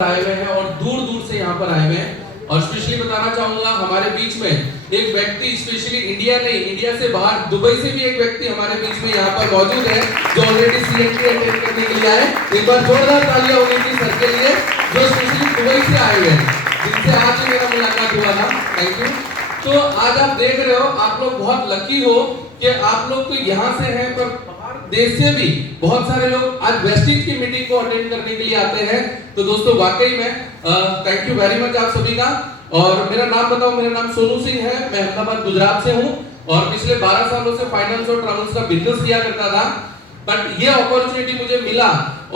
आए हुए हैं और दूर दूर से यहाँ पर आए हुए हैं। और स्पेशली बताना चाहूंगा हमारे बीच में एक व्यक्ति, स्पेशली इंडिया नहीं, इंडिया से बाहर दुबई से भी एक व्यक्ति हमारे बीच में यहाँ पर मौजूद है जो ऑलरेडी सीएनटी अटेंड करने के लिए आए। एक बार जोरदार तालियां होनी चाहिए सर के लिए जो स्पेशली दुबई से आए हुए हैं, जिनसे आज ही मेरा मुलाकात हुआ था। Thank you. तो आज आप देख रहे हो, आप लोग बहुत लकी हो कि आप लोग तो यहाँ से हैं, पर देश से भी बहुत सारे लोग आज वेस्टिज की मीटिंग को अटेंड करने के लिए आते हैं। तो दोस्तों वाकई में थैंक यू वेरी मच आप सभी का। और मेरा नाम बताऊं, मेरा नाम सोनू सिंह है, मैं अहमदाबाद गुजरात से हूं और पिछले 12 सालों से फाइनेंस और ट्रैवल्स का बिजनेस किया करता था। बट ये अपॉर्चुनिटी मुझे मिला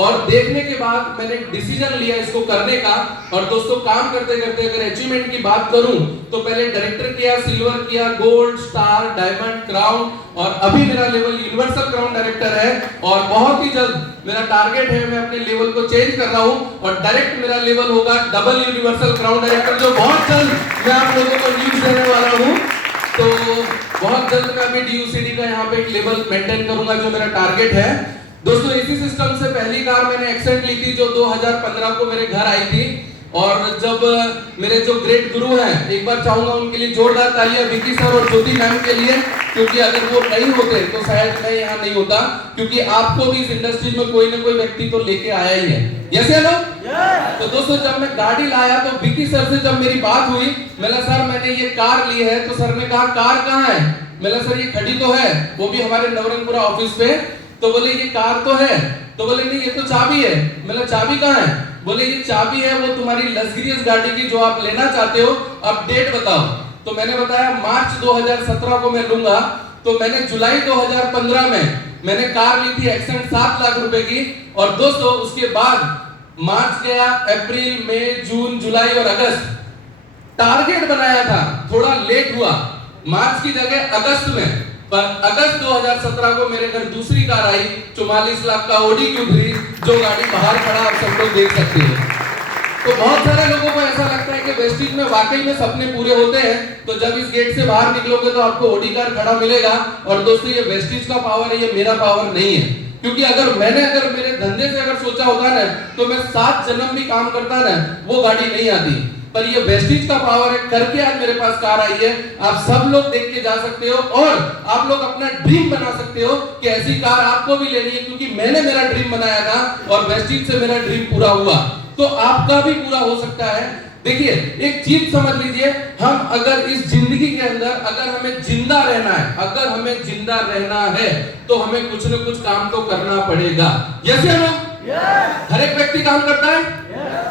और देखने के बाद मैंने डिसीजन लिया इसको करने का। और दोस्तों काम करते करते अगर अचीवमेंट की बात करूं तो पहले डायरेक्टर किया, सिल्वर किया, गोल्ड, स्टार, डायमंड, क्राउन और अभी मेरा लेवल यूनिवर्सल क्राउन डायरेक्टर है। और बहुत ही जल्द मेरा टारगेट है, मैं अपने लेवल को चेंज कर रहा हूं और डायरेक्ट मेरा लेवल होगा डबल यूनिवर्सल क्राउन डायरेक्टर, जो बहुत जल्द मैं आप लोगों को न्यूज़ देने वाला हूं। तो बहुत जल्द मैं अभी डीयूसीडी का यहाँ पे एक लेवल मेंटेन करूंगा जो मेरा टारगेट है। दोस्तों इसी सिस्टम से पहली कार मैंने एक्सेंट ली थी जो 2015 को मेरे घर आई थी। और जब मेरे जो ग्रेट गुरु हैं, एक बार चाहूंगा उनके लिए जोरदार तालियां विकी सर और ज्योति मैम के लिए, क्योंकि अगर वो नहीं होते तो शायद मैं यहाँ नहीं होता, क्योंकि आपको भी इस इंडस्ट्री में कोई ना कोई व्यक्ति तो लेके आया ही है। Yes hello. तो दोस्तों जब मैं गाड़ी लाया तो विकी सर से जब मेरी बात हुई, मैंने सर मैंने ये कार ली है, तो सर ने कहा कार कहाँ है? मैंने सर ये खड़ी तो है, वो भी हमारे नवरंगपुरा ऑफिस पे। तो बोले ये कार तो है, तो बोले नहीं ये तो चाबी है। मैंने चाबी कहाँ है? बोले ये चाबी है वो तुम्हारी लग्जरियस गाड़ी की जो आप लेना चाहते हो, अब डेट बताओ। तो मैंने बताया मार्च 2017 को मैं लूंगा। तो मैंने जुलाई 2015 में मैंने कार ली थी एक्सेंट 7 लाख रुपए की। और दोस्तों उसके बाद मार्च गया, अप्रैल, मई, जून, जुलाई और अगस्त, टारगेट बनाया था, थोड़ा लेट हुआ, मार्च की जगह अगस्त में। पर अगस्त 2017 को मेरे घर दूसरी कार आई 44 लाख का ऑडी Q3, जो गाड़ी बाहर खड़ा आप सब लोग देख सकते हो। तो बहुत सारे लोगों को ऐसा लगता है कि वेस्टिज में वाकई में सपने पूरे होते हैं, तो जब इस गेट से बाहर निकलोगे तो आपको ऑडी कार खड़ा मिलेगा। और दोस्तों ये वेस्टिज का पावर है, ये मेरा पावर नहीं है। क्योंकि अगर मेरे धंधे से अगर सोचा होता ना तो मैं 7 जन्म भी काम करता ना, वो गाड़ी नहीं आती। पर ये वेस्टिज का पावर है, करके आज मेरे पास कार आई है। आप सब लोग देख के जा सकते हो और आप लोग अपना ड्रीम बना सकते हो कि ऐसी कार आपको भी लेनी है, क्योंकि मैंने मेरा ड्रीम बनाया था और वेस्टिज से मेरा ड्रीम पूरा हुआ, तो आपका भी पूरा हो सकता है। देखिए एक चीज समझ लीजिए, हम अगर इस जिंदगी के अंदर अगर हमें जिंदा रहना है, अगर हमें जिंदा रहना है तो हमें कुछ न कुछ काम तो करना पड़ेगा। यस या नो? हर एक व्यक्ति काम करता है,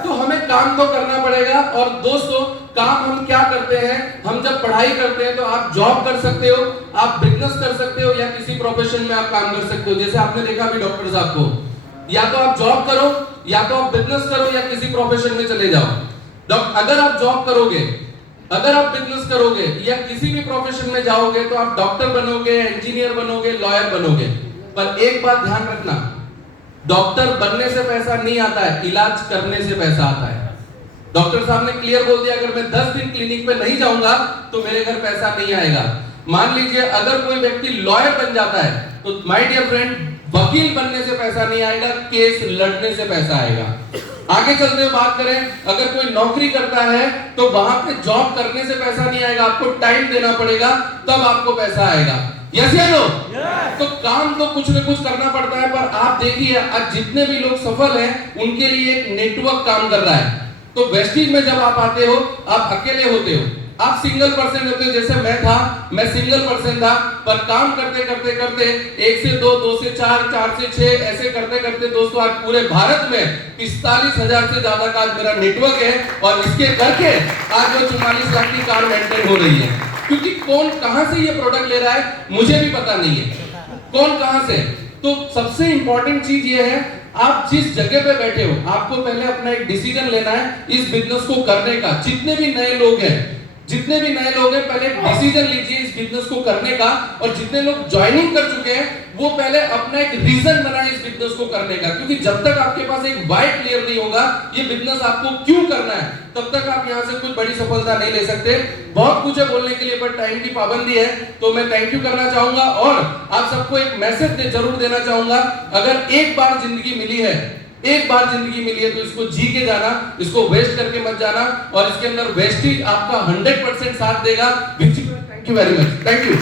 तो हमें काम तो करना पड़ेगा। और दोस्तों काम हम क्या करते हैं, हम जब पढ़ाई करते हैं तो आप जॉब कर सकते हो, आप बिजनेस कर सकते हो, या किसी प्रोफेशन में आप काम कर सकते हो। जैसे आपने देखा अभी डॉक्टर साहब को, या तो आप जॉब करो, या तो आप बिजनेस करो, या किसी प्रोफेशन में चले जाओ। अगर आप जॉब करोगे, अगर आप बिजनेस करोगे या किसी भी प्रोफेशन में जाओगे तो आप डॉक्टर बनोगे, इंजीनियर बनोगे, लॉयर बनोगे। पर एक बात ध्यान रखना, डॉक्टर बनने से पैसा नहीं आता है, इलाज करने से पैसा आता है। डॉक्टर साहब ने क्लियर बोल दिया, अगर मैं 10 दिन क्लिनिक पे नहीं जाऊंगा तो मेरे घर पैसा नहीं आएगा। मान लीजिए अगर कोई व्यक्ति लॉयर बन जाता है तो माय डियर फ्रेंड, वकील बनने से पैसा नहीं आएगा, केस लड़ने से पैसा आएगा। आगे चलते हुए बात करें, अगर कोई नौकरी करता है तो वहां पे जॉब करने से पैसा नहीं आएगा, आपको टाइम देना पड़ेगा, तब आपको पैसा आएगा। यस या नो? तो काम तो कुछ न कुछ करना पड़ता है। पर आप देखिए आज जितने भी लोग सफल हैं उनके लिए एक नेटवर्क काम कर रहा है। तो वेस्टिज में जब आप आते हो आप अकेले होते हो, आप सिंगल पर्सन होते हो। जैसे मैं था, मैं सिंगल पर्सन था, पर काम करते करते करते 1 से 2, 2 से 4, 4 से 6 ऐसे करते करते दोस्तों आज पूरे भारत में 45,000 से ज्यादा का मेरा नेटवर्क है। और इसके करके आज वो 44 लाख की कार मेंटेन हो रही है। क्योंकि कौन कहां से ये प्रोडक्ट ले रहा है मुझे भी पता नहीं है, कौन कहां से। तो सबसे इंपॉर्टेंट चीज ये है, आप जिस जगह पे बैठे हो आपको पहले अपना एक डिसीजन लेना है इस बिजनेस को करने का। जितने भी नए लोग हैं पहले डिसीजन लीजिए इस बिजनेस को करने का। और जितने लोग ज्वाइनिंग कर चुके हैं वो पहले अपना एक रीजन बनाए इस बिजनेस को करने का, क्योंकि जब तक आपके पास एक वाई क्लियर नहीं होगा ये बिजनेस आपको क्यों करना है, तब तक आप यहाँ से कुछ बड़ी सफलता नहीं ले सकते। बहुत कुछ है बोलने के लिए पर टाइम की पाबंदी है, तो मैं थैंक यू करना चाहूंगा और आप सबको एक मैसेज जरूर देना चाहूंगा। अगर एक बार जिंदगी मिली है एक बार जिंदगी मिली है तो इसको जी के जाना, इसको वेस्ट करके मत जाना, और इसके अंदर वेस्ट ही आपका 100% साथ देगा। Thank you very much, thank you.